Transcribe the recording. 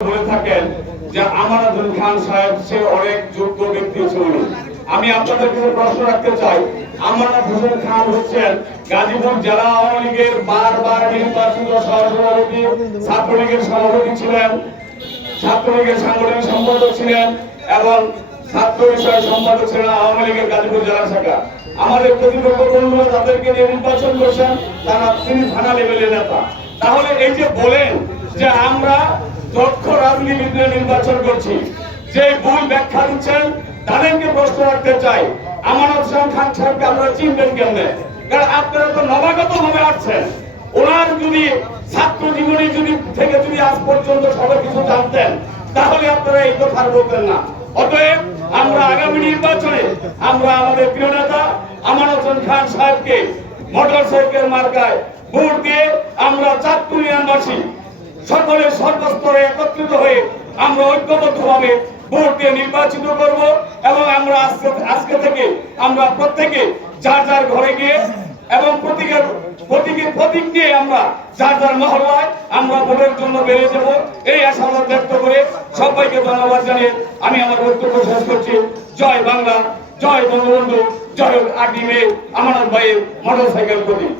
বলে থাকেন যে আমানুল খান সাহেব, সে অনেক যোগ্য ব্যক্তি ছিল। আমি আপনাদের কাছে প্রশ্ন রাখতে চাই আমানত হোসেন খান হচ্ছেন গাজীপুর জেলা আওয়ামী লীগের বারবার নির্বাচিত সহসভাপতি, ছাত্রলীগের সভাপতি ছিলেন, ছাত্রলীগের সাংগঠনিক সম্পাদক ছিলেন এবং ছাত্র বিষয় সম্পাদক ছিলেন আওয়ামী লীগের গাজীপুর জেলা শাখা। আমাদের প্রতিপক্ষ তাদেরকে নিয়ে নির্বাচন করছেন, তারা তিনি থানা লেভেলের নেতা। তাহলে এই যে বলেন যে আমরা দক্ষ রাজনীতিবিদদের নির্বাচন করছি। যে ভুল ব্যাখ্যা দিচ্ছেন, তাদেরকে প্রশ্ন রাখতে চাই। আমানত হোসেন খান সাহেবকে আপনারা চিনবেন কেমনে? কারণ আপনারা তো নবাগত ভাবে আসছেন। ওনার যদি ছাত্র জীবনে যদি থেকে যদি আজ পর্যন্ত সবাই কিছু জানতেন, তাহলে আপনারা এই কথা বলতেন না। অতএব আমরা আগামী নির্বাচনে আমরা আমাদের প্রিয় নেতা আমানত হোসেন খান সাহেবকে মোটর সাইকেল মার্কায় ভোট দিয়ে আমরা চাঁদপুর ইউনিয়নবাসী সকলে সর্বস্তরে একত্রিত হয়ে আমরা ঐক্যবদ্ধভাবে ভোট দিয়ে নির্বাচিত করব এবং আমরা আজকে থেকে আমরা প্রত্যেকে যার যার ঘরে গিয়ে এবং প্রতীকের প্রতীকের প্রতীক দিয়ে আমরা যার যার মহল্লায় আমরা ভোটের জন্য বেরিয়ে যাব। এই আশাবাদ ব্যক্ত করে সবাইকে ধন্যবাদ জানিয়ে আমি আমার বক্তব্য শেষ করছি। জয় বাংলা, জয় বঙ্গবন্ধু, জয় আট মে আমানত ভাইয়ের মোটর সাইকেল প্রতীক।